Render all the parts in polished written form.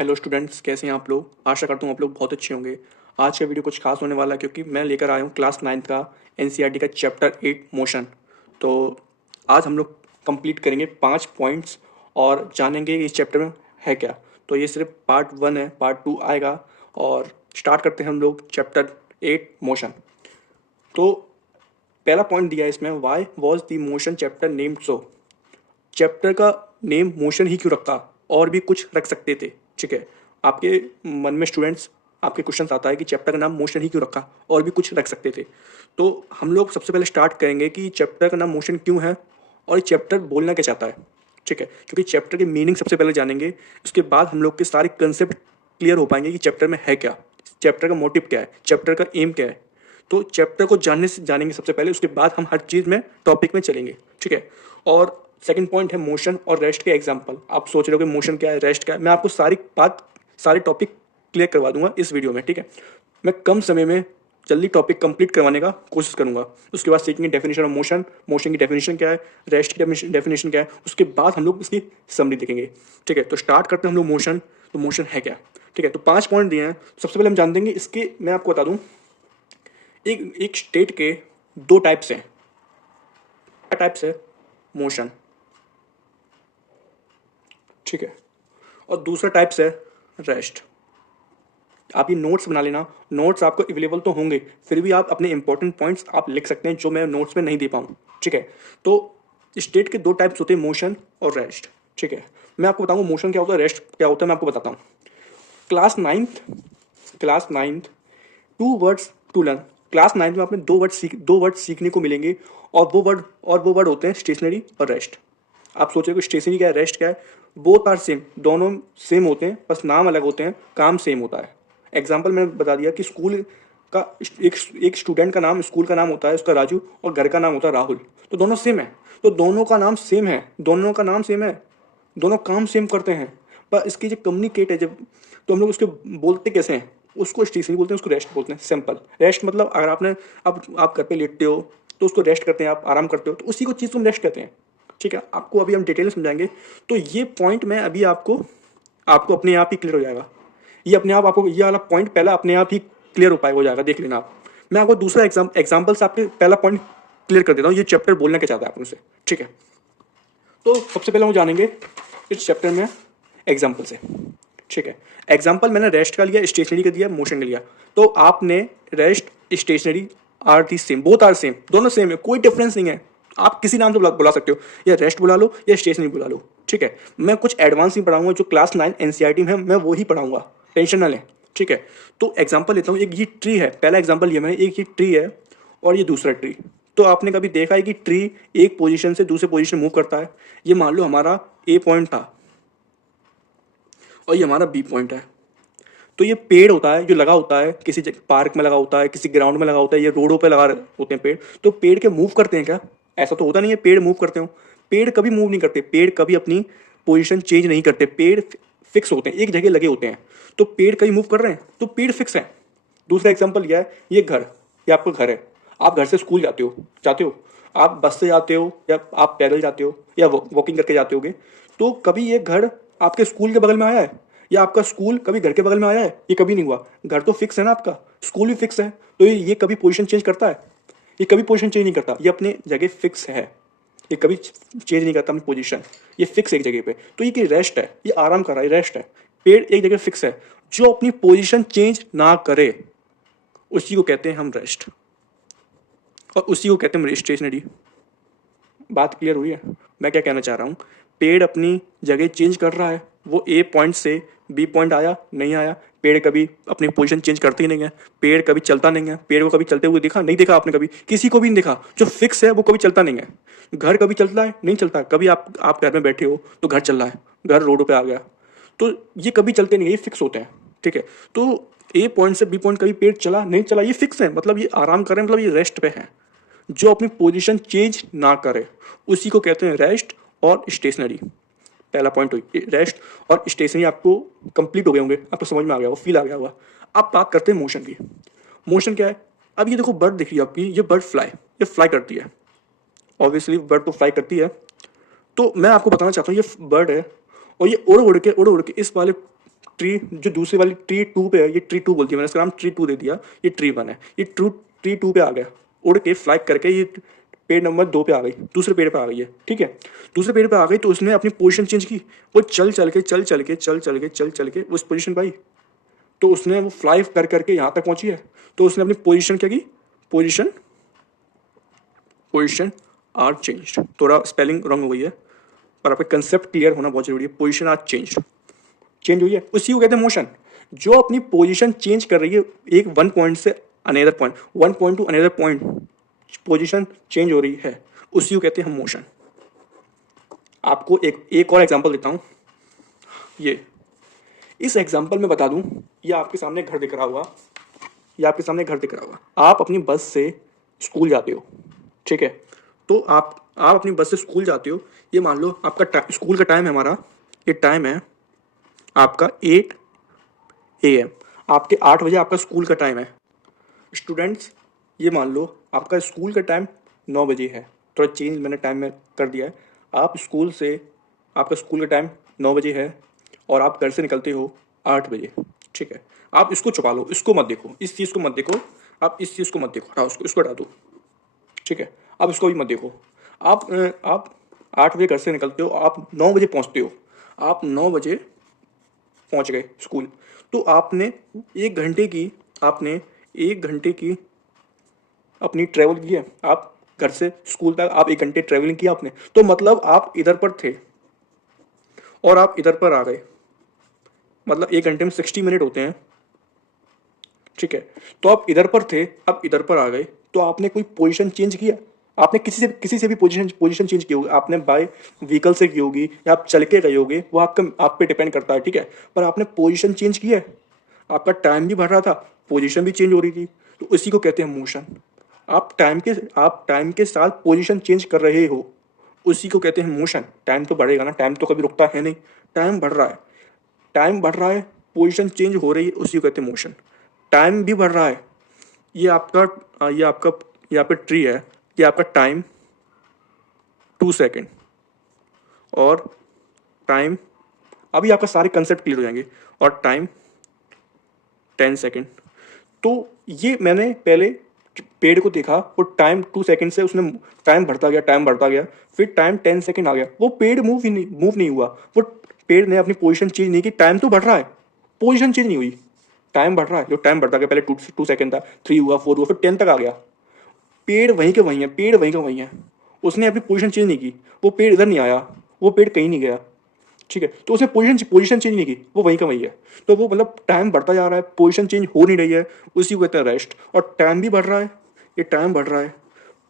Hello students, कैसे हैं आप लोग। आशा करता हूँ आप लोग बहुत अच्छे होंगे। आज का वीडियो कुछ खास होने वाला है क्योंकि मैं लेकर आया हूँ क्लास 9th का एनसीईआरटी का चैप्टर 8 मोशन। तो आज हम लोग कंप्लीट करेंगे 5 पॉइंट्स और जानेंगे इस चैप्टर में है क्या। तो ये सिर्फ पार्ट 1 है, पार्ट 2 आएगा। और स्टार्ट करते हैं हम लोग चैप्टर 8 मोशन। तो पहला पॉइंट दिया है इसमें, why was the motion chapter named so. Chapter का नेम मोशन ही क्यों रखा, और भी कुछ रख सकते थे। ठीक है, आपके मन में स्टूडेंट्स आपके क्वेश्चन आता है कि चैप्टर का नाम मोशन ही क्यों रखा, और भी कुछ रख सकते थे। तो हम लोग सबसे पहले स्टार्ट करेंगे कि चैप्टर का नाम मोशन क्यों है और ये चैप्टर बोलना क्या चाहता है। ठीक है, क्योंकि चैप्टर की मीनिंग सबसे पहले जानेंगे, उसके बाद हम लोग के सारे कंसेप्ट क्लियर हो पाएंगे कि चैप्टर में है क्या, चैप्टर का मोटिव क्या है, चैप्टर का एम क्या है। तो चैप्टर को जानेंगे सबसे पहले, उसके बाद हम हर चीज़ में टॉपिक में चलेंगे। ठीक है, और सेकंड पॉइंट है मोशन और रेस्ट के एग्जांपल। आप सोच रहे हो कि मोशन क्या है, रेस्ट क्या है। मैं आपको सारे टॉपिक क्लियर करवा दूंगा इस वीडियो में। ठीक है, मैं कम समय में जल्दी टॉपिक कंप्लीट करवाने का कोशिश करूंगा। उसके बाद सीखेंगे डेफिनेशन ऑफ मोशन, मोशन की डेफिनेशन क्या है, रेस्ट की डेफिनेशन क्या है, उसके बाद हम लोग इसकी समरी देखेंगे। ठीक है, तो स्टार्ट करते हैं हम लोग मोशन। तो मोशन है क्या। ठीक है, तो 5 पॉइंट दिए हैं। सबसे पहले हम जान देंगे इसके, मैं आपको बता दूं, एक एक स्टेट के 2 टाइप्स हैं। क्या टाइप्स है, मोशन। ठीक है, और दूसरा टाइप्स है रेस्ट। आप ये नोट्स बना लेना, नोट्स आपको अवेलेबल तो होंगे, फिर भी आप अपने इंपॉर्टेंट पॉइंट्स आप लिख सकते हैं जो मैं नोट्स में नहीं दे पाऊँ। ठीक है, तो स्टेट के 2 टाइप्स होते हैं, मोशन और रेस्ट। ठीक है, मैं आपको बताऊँ मोशन क्या होता है, रेस्ट क्या होता है, मैं आपको बताता हूँ। Class ninth 2 words to learn. Class 9 में आपने 2 वर्ड सीखने को मिलेंगे, और वो वर्ड होते हैं स्टेशनरी और रेस्ट। आप सोच रहे हो कि स्टेशनरी क्या है, रेस्ट क्या है। बोथ आर सेम, दोनों सेम होते हैं, बस नाम अलग होते हैं, काम सेम होता है। एग्जाम्पल मैंने बता दिया कि स्कूल का एक स्टूडेंट का नाम, स्कूल का नाम होता है उसका राजू, और घर का नाम होता है राहुल। तो दोनों सेम है, तो दोनों का नाम सेम है, दोनों का नाम सेम है, दोनों काम सेम करते हैं। पर इसकी जो कम्युनिकेट है जब, तो हम लोग उसके बोलते कैसे हैं, उसको स्टेशनरी बोलते हैं, उसको रेस्ट बोलते हैं। सिंपल रेस्ट मतलब अगर आपने आप घर पे लेटते हो तो उसको रेस्ट करते हैं, आप आराम करते हो तो उसी को चीज़ को हम रेस्ट कहते हैं। ठीक है, आपको अभी हम डिटेल में समझाएंगे। तो ये पॉइंट में अभी आपको आपको अपने आप ही क्लियर हो जाएगा। ये अपने आप आपको ये वाला पॉइंट पहला अपने आप ही क्लियर हो जाएगा, देख लेना आप। मैं आपको दूसरा एग्जाम्पल से आपके पहला पॉइंट क्लियर कर देता हूँ, ये चैप्टर बोलना क्या चाहता है आपसे। ठीक है, तो सबसे पहले हम जानेंगे इस चैप्टर में एग्जाम्पल से। ठीक है, एग्जाम्पल मैंने रेस्ट का लिया, स्टेशनरी का दिया, मोशन का लिया। तो आपने rest, stationery are the same, both are same, दोनों सेम है, कोई डिफरेंस नहीं है। आप किसी नाम से बुला सकते हो, या रेस्ट बुला लो या स्टेशनरी बुला लो। ठीक है, मैं कुछ एडवांस नहीं पढ़ाऊंगा, जो क्लास 9 एनसीईआरटी में है मैं वो ही पढ़ाऊंगा, टेंशन ना लें। ठीक है, तो एग्जाम्पल लेता हूँ। एक ये ट्री है, पहला एग्जाम्पल लिया मैंने, एक ये ट्री है और ये दूसरा ट्री। तो आपने कभी देखा है कि ट्री एक पोजीशन से दूसरे पोजीशन मूव करता है। ये मान लो हमारा ए पॉइंट था और ये हमारा बी पॉइंट है। तो ये पेड़ होता है जो लगा होता है, किसी पार्क में लगा होता है, किसी ग्राउंड में लगा होता है, ये रोडों पे लगा होते हैं पेड़। तो पेड़ के मूव करते हैं क्या, ऐसा तो होता नहीं है पेड़ मूव करते हो। पेड़ कभी मूव नहीं करते, पेड़ कभी अपनी पोजीशन चेंज नहीं करते, पेड़ फिक्स होते हैं, एक जगह लगे होते हैं। तो पेड़ कहीं मूव कर रहे हैं तो पेड़ फिक्स है। दूसरा एग्जाम्पल यह है, ये आपका घर है। आप घर से स्कूल जाते हो, आप बस से जाते हो या आप पैदल जाते हो या वॉकिंग करके जाते होगे। तो कभी ये घर आपके स्कूल के बगल में आया है, या आपका स्कूल कभी घर के बगल में आया है, ये कभी नहीं हुआ। घर तो फिक्स है ना, आपका स्कूल भी फिक्स है। तो ये कभी पोजीशन चेंज करता है, ये कभी पोजीशन चेंज नहीं करता, ये अपने जगह फिक्स है, ये कभी चेंज नहीं करता अपनी पोजीशन, ये फिक्स एक जगह पे। तो ये रेस्ट है, ये आराम कर रहा है, रेस्ट है। पेड़ एक जगह फिक्स है, जो अपनी पोजीशन चेंज ना करे उसी को कहते हैं हम रेस्ट, और उसी को कहते हैं स्टेशनरी। बात क्लियर हुई है मैं क्या कहना चाह रहा हूँ। पेड़ अपनी जगह चेंज कर रहा है, वो ए पॉइंट से बी पॉइंट आया नहीं आया, पेड़ कभी अपनी पोजीशन चेंज करती नहीं है, पेड़ कभी चलता नहीं है। पेड़ को कभी चलते हुए देखा नहीं, देखा आपने कभी, किसी को भी नहीं देखा। जो फिक्स है वो कभी चलता नहीं है। घर कभी चलता है नहीं चलता, कभी आप घर में बैठे हो तो घर चल रहा है, घर रोड पे आ गया, तो ये कभी चलते नहीं है, ये फिक्स होते हैं। ठीक है, तो ए पॉइंट से बी पॉइंट कभी पेड़ चला नहीं चला, ये फिक्स है, मतलब ये आराम कर रहे हैं, मतलब ये रेस्ट पे है। जो अपनी पोजीशन चेंज ना करे उसी को कहते हैं रेस्ट और स्टेशनरी। पहला पॉइंट हुई रेस्ट और स्टेशनरी, आपको कंप्लीट हो गए होंगे, आपको समझ में आ गया होगा, फील आ गया होगा। अब बात करते हैं मोशन की। मोशन क्या है, अब ये देखो बर्ड दिख रही है आपकी, ये बर्ड फ्लाई, ये फ्लाई करती है, ऑब्वियसली बर्ड तो फ्लाई करती है। तो मैं आपको बताना चाहता हूँ ये बर्ड है, और ये उड़ उड़ के इस वाले ट्री जो दूसरी वाली ट्री 2 पे है, ये ट्री 2 बोलती है, मैंने इसका नाम ट्री 2 दे दिया, ये ट्री 1 है, ये ट्री 2 पे आ गया, उड़ के फ्लाई करके ये पेड़ नंबर 2 पे आ गई, दूसरे पेड़ पे आ गई है, ठीक है। दूसरे पेड़ पे आ गई तो उसने अपनी पोजीशन चेंज की, वो चल के उस पोजीशन पे आई, तो उसने वो फ्लाई कर करके यहाँ तक पहुंची है, तो उसने अपनी पोजीशन क्या की, पोजीशन आर चेंज। थोड़ा स्पेलिंग रॉन्ग हो गई है, पर आपका कंसेप्ट क्लियर होना बहुत जरूरी है। पोजीशन आर चेंज हुई है, उसी को कहते हैं मोशन। जो अपनी पोजीशन चेंज कर रही है एक वन पॉइंट से another point, one point two another point position change हो रही है, उसी को कहते हैं हम मोशन। आपको एक और एग्जांपल देता हूं। ये इस एग्जांपल में बता दूं, ये आपके सामने घर दिख रहा होगा, आप अपनी बस से स्कूल जाते हो, ठीक है। तो आप अपनी बस से स्कूल जाते हो, ये मान लो आपका स्कूल का टाइम है, हमारा ये टाइम है आपका 8 AM, आपके 8 बजे आपका स्कूल का टाइम है। स्टूडेंट्स, ये मान लो आपका स्कूल का टाइम 9 बजे है, थोड़ा चेंज मैंने टाइम में कर दिया है। आपका स्कूल का टाइम 9 बजे है और आप घर से निकलते हो 8 बजे, ठीक है। आप इसको छुपा लो, इसको मत देखो, इस चीज़ को मत देखो, आप इस चीज़ को मत देखो, हटाओ इसको हटा दो, ठीक है। आप इसको भी मत देखो। आप 8 बजे घर से निकलते हो, आप 9 बजे पहुंचते हो, आप 9 बजे पहुंच गए स्कूल, तो आपने 1 घंटे की अपनी ट्रैवल की है। आप घर से स्कूल तक आप 1 घंटे ट्रैवलिंग किया आपने, तो मतलब आप इधर पर थे और आप इधर पर आ गए, मतलब 1 घंटे में 60 मिनट होते हैं, ठीक है। तो आप इधर पर थे, आप इधर पर आ गए, तो आपने कोई पोजीशन चेंज किया, आपने किसी से भी पोजीशन चेंज की होगी, आपने बाय व्हीकल से की होगी या आप चल के गए होगे, वो आप पे डिपेंड करता है, ठीक है। पर आपने पोजीशन चेंज की है, आपका टाइम भी बढ़ रहा था, पोजीशन भी चेंज हो रही थी, तो उसी को कहते हैं मोशन। आप टाइम के साथ पोजीशन चेंज कर रहे हो, उसी को कहते हैं मोशन। टाइम तो बढ़ेगा ना, टाइम तो कभी रुकता है नहीं, टाइम बढ़ रहा है, पोजीशन चेंज हो रही है, उसी को कहते हैं मोशन। टाइम भी बढ़ रहा है, ये आपका यहाँ पे ट्री है, ये आपका टाइम 2 सेकेंड और टाइम, अभी आपका सारे कंसेप्ट क्लियर हो जाएंगे, और टाइम 10 सेकेंड। तो ये मैंने पहले पेड़ को देखा, वो टाइम 2 सेकेंड से उसने टाइम बढ़ता गया, फिर टाइम 10 सेकेंड आ गया, वो पेड़ मूव नहीं हुआ, वो पेड़ ने अपनी पोजीशन चेंज नहीं की। टाइम तो बढ़ रहा है, पोजीशन चेंज नहीं हुई, टाइम बढ़ रहा है, जो टाइम बढ़ता गया, पहले 2 सेकेंड था, 3 हुआ, 4 हुआ, फिर 10 तक आ गया। पेड़ वहीं के वहीं है, उसने अपनी पोजीशन चेंज नहीं की, वो पेड़ इधर नहीं आया, वो पेड़ कहीं नहीं गया, ठीक है। तो उसने पोजीशन चेंज नहीं की, वो वहीं का वहीं है। तो वो मतलब टाइम बढ़ता जा रहा है, पोजीशन चेंज हो नहीं रही है, उसी को कहते हैं रेस्ट। और टाइम भी बढ़ रहा है, ये टाइम बढ़ रहा है,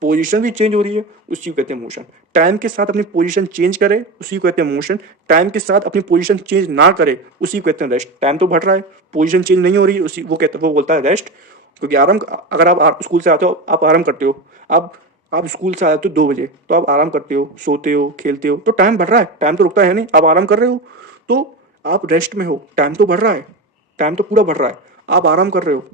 पोजीशन भी चेंज हो रही है, उसी को कहते हैं मोशन। टाइम के साथ अपनी पोजीशन चेंज करे, उसी को कहते हैं मोशन। टाइम के साथ अपनी पोजीशन चेंज ना करे, उसी को कहते हैं रेस्ट। टाइम तो बढ़ रहा है, पोजीशन चेंज नहीं हो रही है, वो बोलता है रेस्ट। क्योंकि अगर आप स्कूल से आते हो, आप आराम करते हो, आप स्कूल से आते हो 2 बजे, तो आप आराम करते हो, सोते हो, खेलते हो, तो टाइम बढ़ रहा है, टाइम तो रुकता है नहीं, आप आराम कर रहे हो, तो आप रेस्ट में हो, टाइम तो बढ़ रहा है, टाइम तो पूरा बढ़ रहा है, आप आराम कर रहे हो,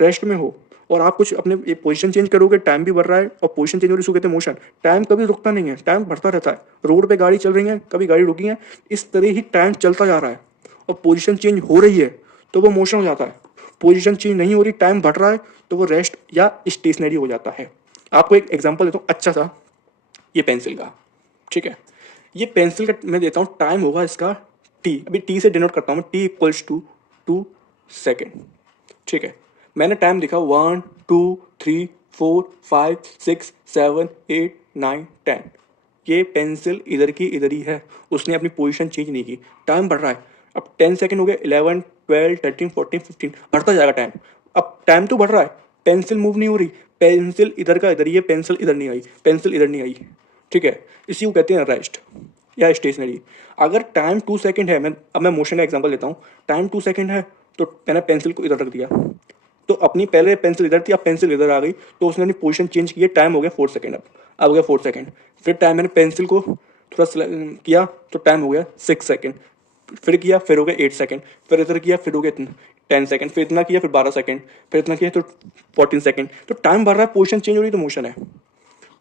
रेस्ट में हो, और आप कुछ अपने पोजीशन चेंज करोगे, टाइम भी बढ़ रहा है और पोजीशन चेंज हो रही है, इसको कहते हैं मोशन। टाइम कभी रुकता नहीं है, टाइम बढ़ता रहता है। रोड पे गाड़ी चल रही है, कभी गाड़ी रुकी है, इस तरह ही टाइम चलता जा रहा है, और पोजीशन चेंज हो रही है तो वो मोशन हो जाता है। पोजीशन चेंज नहीं हो रही, टाइम बढ़ रहा है, तो वो रेस्ट या स्टेशनरी हो जाता है। आपको एक एग्जांपल देता हूँ अच्छा सा, ये पेंसिल का, ठीक है। ये पेंसिल का मैं देता हूँ, टाइम होगा इसका टी, अभी टी से डिनोट करता हूँ मैं, टी इक्वल्स टू 2 सेकेंड, ठीक है। मैंने टाइम लिखा 1 2 3 4 5 6 7 8 9 10। ये पेंसिल इधर की इधर ही है, उसने अपनी पोजीशन चेंज नहीं की, टाइम बढ़ रहा है। अब 10 सेकेंड हो गया, 11 12 13 14 15, बढ़ता जाएगा टाइम। अब टाइम तो बढ़ रहा है, पेंसिल मूव नहीं हो रही, पेंसिल इधर का इधर ही है, पेंसिल इधर नहीं आई, ठीक है। इसी को कहते हैं रेस्ट या स्टेशनरी। अगर टाइम 2 सेकेंड है, मैं मोशन का एग्जांपल लेता हूँ, टाइम 2 सेकेंड है, तो मैंने पेंसिल को इधर रख दिया, तो अपनी पहले पेंसिल इधर थी, अब पेंसिल इधर आ गई, तो उसने अपनी पोजीशन चेंज की है, टाइम हो गया 4 सेकेंड, अब हो गया 4 सेकेंड। फिर टाइम मैंने पेंसिल को थोड़ा किया, तो टाइम हो गया 6 सेकेंड, फिर किया, फिर हो गया 8 सेकेंड, फिर इधर किया, फिर हो गया 10 सेकेंड, फिर इतना किया, फिर 12 सेकेंड, फिर इतना किया तो 14 सेकेंड। तो टाइम बढ़ रहा है, पोजीशन चेंज हो रही है, तो मोशन है।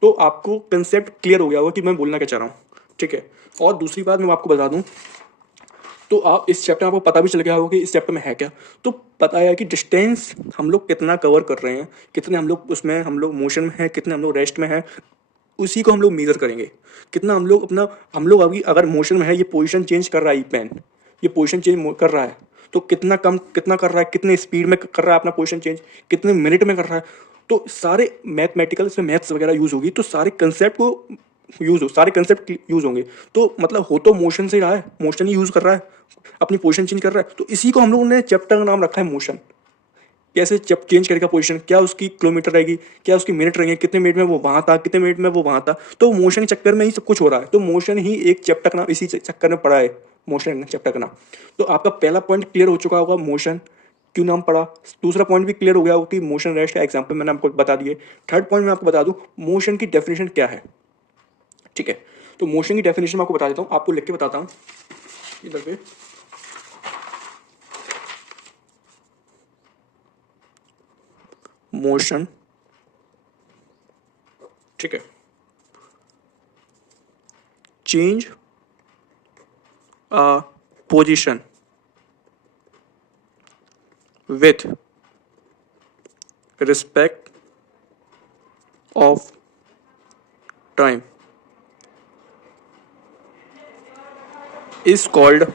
तो आपको कंसेप्ट क्लियर हो गया होगा कि मैं बोलना क्या चाह रहा हूँ, ठीक है। और दूसरी बात मैं आपको बता दूँ, तो आप इस चैप्टर में आपको पता भी चल गया होगा कि इस चैप्टर में है क्या। तो पता है कि डिस्टेंस हम लोग कितना कवर कर रहे हैं, कितने हम लोग उसमें हम लोग मोशन में हैं, कितने हम लोग रेस्ट में हैं, उसी को हम लोग मेजर करेंगे। कितना हम लोग अपना, हम लोग अभी अगर मोशन में है, ये पोजीशन चेंज कर रहा है, ये पेन ये पोजीशन चेंज कर रहा है, तो कितना कम कितना कर रहा है, कितने स्पीड में कर रहा है अपना पोजीशन चेंज, कितने मिनट में कर रहा है। तो सारे मैथमेटिकल इसमें मैथ्स वगैरह यूज होगी, तो सारे कंसेप्ट को सारे कंसेप्ट यूज होंगे। तो मतलब हो तो मोशन से रहा है, मोशन ही यूज कर रहा है, अपनी पोजीशन चेंज कर रहा है। तो इसी को हम लोगों ने चैप्टर का नाम रखा है मोशन। कैसे जब चेंज करेगा पोजीशन, क्या उसकी किलोमीटर रहेगी, क्या उसकी मिनट रहेंगे, कितने मिनट में वो वहां था, कितने मिनट में वो वहां था। तो मोशन के चक्कर में ही सब कुछ हो रहा है। तो मोशन ही एक चैप्टर का नाम इसी चक्कर में पड़ा है, मोशन चैप्टर का नाम। तो आपका पहला पॉइंट क्लियर हो चुका होगा, मोशन क्यों नाम पड़ा। दूसरा पॉइंट भी क्लियर हो गया होगा कि मोशन रेस्ट का एग्जाम्पल मैंने आपको बता दिए। थर्ड पॉइंट मैं आपको बता दूं, मोशन की डेफिनेशन क्या है। ठीक है, तो मोशन की डेफिनेशन मैं आपको बता देता हूँ, आपको लिख के बताता हूँ इधर पे। मोशन, ठीक है, change a position with respect of time is called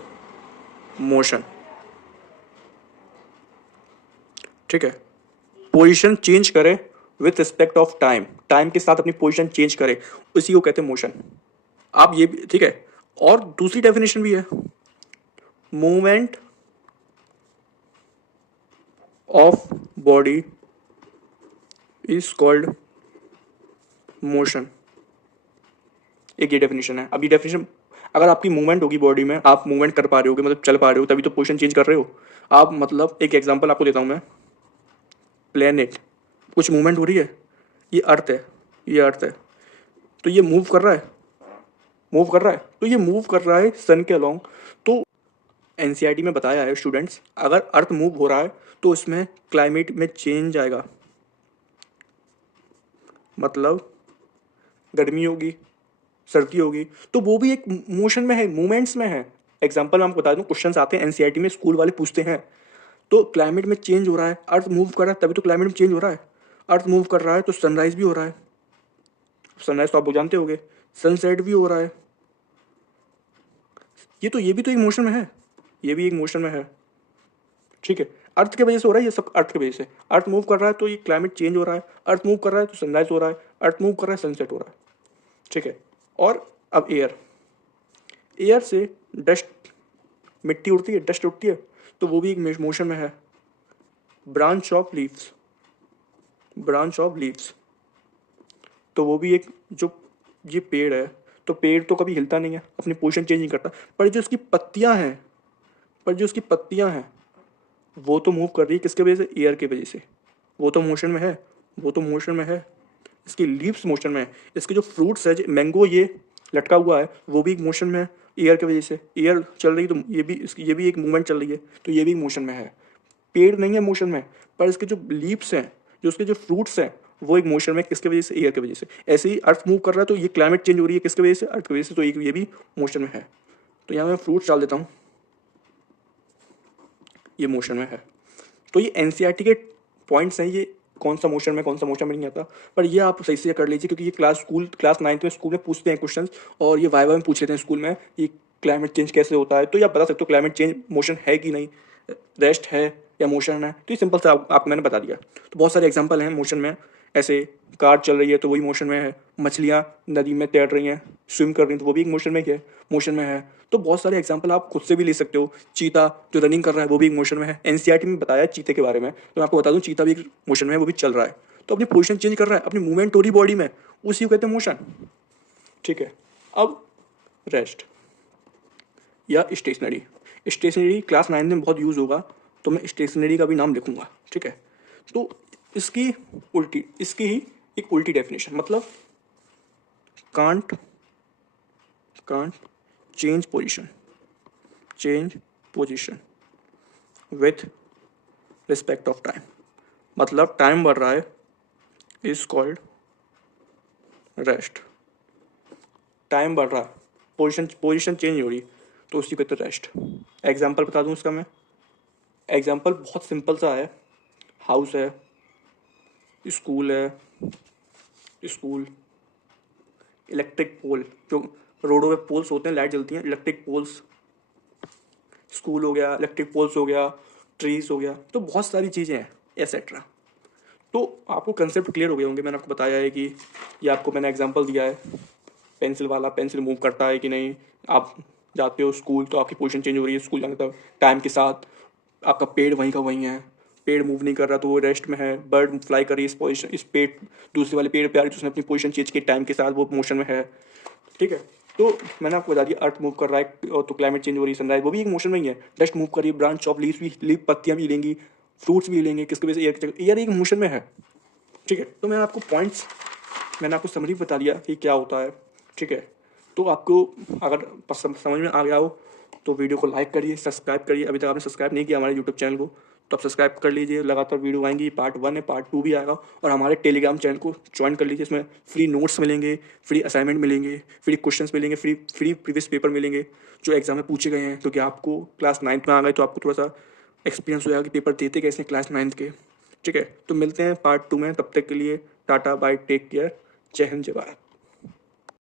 motion। ठीक है, पोजीशन चेंज करे with respect of time, time के साथ अपनी पोजीशन चेंज करे, उसी को कहते हैं मोशन। आप ये भी ठीक है, और दूसरी डेफिनेशन भी है, movement of body is called motion. एक ये डेफिनेशन है। अब ये डेफिनेशन, अगर आपकी मूवमेंट होगी बॉडी में, आप मूवमेंट कर पा रहे हो, मतलब चल पा रहे हो, तभी तो पोजीशन चेंज कर रहे हो आप। मतलब एक एग्जांपल आपको देता हूँ मैं, प्लेनेट, कुछ मूवमेंट हो रही है, ये अर्थ है, ये अर्थ है, तो ये मूव कर रहा है, मूव कर रहा है, तो ये मूव कर रहा है सन के अलोंग। तो एनसीईआरटी में बताया है स्टूडेंट्स, अगर अर्थ मूव हो रहा है तो उसमें क्लाइमेट में चेंज आएगा, मतलब गर्मी होगी, सर्दी होगी, तो वो भी एक मोशन में है, मूवमेंट्स में है। एग्जाम्पल मैं आपको बता दूं, क्वेश्चंस आते हैं एनसीईआरटी में, स्कूल वाले पूछते हैं। तो क्लाइमेट में चेंज हो रहा है, अर्थ मूव कर रहा है, तभी तो क्लाइमेट में चेंज हो रहा है। अर्थ मूव कर रहा है तो सनराइज भी हो रहा है, सनराइज तो आप जानते होंगे, सनसेट भी हो रहा है। ये भी तो एक मोशन में है, ये भी एक मोशन में है। ठीक है, अर्थ के वजह से हो रहा है ये सब, अर्थ की वजह से। अर्थ मूव कर रहा है तो ये क्लाइमेट चेंज हो रहा है, अर्थ मूव कर रहा है तो सनराइज हो रहा है, अर्थ मूव कर रहा है सनसेट हो रहा है। ठीक है, और अब एयर, एयर से डस्ट, मिट्टी उड़ती है, डस्ट उड़ती है, तो वो भी एक मोशन में है। Branch of leaves, branch of leaves, तो वो भी एक, जो ये पेड़ है, तो पेड़ तो कभी हिलता नहीं है, अपनी पोजीशन चेंज नहीं करता, पर जो उसकी पत्तियां हैं, पर जो उसकी पत्तियां हैं वो तो मूव कर रही है, किसके वजह से, एयर की वजह से। वो तो मोशन में है, वो तो मोशन में है, इसकी लीव्स मोशन में है। इसके जो फ्रूट्स है, मैंगो ये लटका हुआ है, वो भी एक मोशन में है, एयर की वजह से। एयर चल रही तो ये भी, इसकी ये भी एक मूवमेंट चल रही है, तो ये भी मोशन में है। पेड़ नहीं है मोशन में, पर इसके जो लीव्स हैं, जो उसके जो फ्रूट्स हैं, वो एक मोशन में, किसके वजह से, एयर की वजह से। ऐसे ही अर्थ मूव कर रहा है तो ये क्लाइमेट चेंज हो रही है, किसकी वजह से, अर्थ की वजह से, तो ये भी मोशन में है। तो यहाँ मैं फ्रूट्स डाल देता हूँ, ये मोशन में है। तो ये एनसीईआरटी के पॉइंट्स हैं, ये कौन सा मोशन में, कौन सा मोशन में नहीं आता। पर ये आप सही से कर लीजिए, क्योंकि ये क्लास 9th में स्कूल में पूछते हैं क्वेश्चन, और ये वाइवा में पूछ लेते हैं स्कूल में, ये क्लाइमेट चेंज कैसे होता है। तो ये आप बता सकते हो क्लाइमेट चेंज मोशन है कि नहीं, रेस्ट है या मोशन है। तो ये सिंपल सा आपको मैंने बता दिया। तो बहुत सारे एग्जाम्पल हैं मोशन में, ऐसे कार चल रही है तो वही मोशन में है, मछलियाँ नदी में तैर रही हैं, स्विम कर रही हैं, तो वो भी एक मोशन में ही है, मोशन में है। तो बहुत सारे एग्जाम्पल आप खुद से भी ले सकते हो। चीता जो रनिंग कर रहा है वो भी एक मोशन में है, एनसीईआरटी में बताया चीते के बारे में, तो मैं आपको बता दूं चीता भी एक मोशन में है, वो भी चल रहा है। तो अपनी पोजीशन चेंज कर रहा है, अपनी मूवमेंट हो रही बॉडी में, उसी को कहते हैं मोशन। ठीक है, अब रेस्ट या स्टेशनरी। स्टेशनरी क्लास 9 में बहुत यूज़ होगा, तो मैं स्टेशनरी का भी नाम लिखूंगा। ठीक है, तो इसकी उल्टी, इसकी ही एक उल्टी डेफिनेशन, मतलब can't can't change position, change position with respect of time. मतलब टाइम बढ़ रहा है, इज कॉल्ड रेस्ट। टाइम बढ़ रहा है, पोजीशन पोजीशन चेंज हो रही, तो उसी को कहते हैं रेस्ट। एग्जाम्पल बता दूँ इसका मैं, एग्जाम्पल बहुत सिंपल सा है। हाउस है, स्कूल है, स्कूल, इलेक्ट्रिक पोल, जो रोडों पे पोल्स होते हैं, लाइट जलती हैं, इलेक्ट्रिक पोल्स, स्कूल हो गया, इलेक्ट्रिक पोल्स हो गया, ट्रीज हो गया, तो बहुत सारी चीज़ें हैं एसेट्रा। तो आपको कंसेप्ट क्लियर हो गए होंगे। मैंने आपको बताया है कि ये आपको मैंने एग्जांपल दिया है, पेंसिल वाला, पेंसिल मूव करता है कि नहीं। आप जाते हो स्कूल तो आपकी पोजीशन चेंज हो रही है स्कूल जाने तक, टाइम के साथ आपका पेड़ वहीं का वहीं है, पेड़ मूव नहीं कर रहा तो वो रेस्ट में है। बर्ड फ्लाई कर रही है इस पोजीशन, इस पेड़ दूसरे वाले पेड़ पे आ रही है तो उसने अपनी पोजीशन चेंज की, टाइम के साथ वो मोशन में है। ठीक है, तो मैंने आपको बता दिया अर्थ मूव कर रहा है और तो क्लाइमेट चेंज हो रही है, सनराइज वो भी एक मोशन में ही है। डस्ट मूव कर रही है, ब्रांच ऑफ लीव्स भी, लीव पत्तियाँ भी हिलेंगी, फ्रूट्स भी हिलेंगे, किसकी वजह से, एयर एक मोशन में है। ठीक है, तो मैंने आपको पॉइंट्स, मैंने आपको समरी बता दिया कि क्या होता है। ठीक है, तो आपको अगर समझ में आ गया हो तो वीडियो को लाइक करिए, सब्सक्राइब करिए। अभी तक आपने सब्सक्राइब नहीं किया हमारे यूट्यूब चैनल को तो आप सब्सक्राइब कर लीजिए। लगातार वीडियो आएंगी, पार्ट 1 है, पार्ट 2 भी आएगा। और हमारे टेलीग्राम चैनल को ज्वाइन कर लीजिए, इसमें फ्री नोट्स मिलेंगे, फ्री असाइनमेंट मिलेंगे, फ्री क्वेश्चंस मिलेंगे, फ्री प्रीवियस पेपर मिलेंगे जो एग्जाम में पूछे गए हैं। क्योंकि आपको क्लास 9th में आ गए तो आपको थोड़ा सा एक्सपीरियंस हो जाएगा कि पेपर देते कैसे क्लास 9th के। ठीक है, तो मिलते हैं पार्ट 2 में, तब तक के लिए टाटा बाय, टेक केयर, जय हिंद, जय भारत।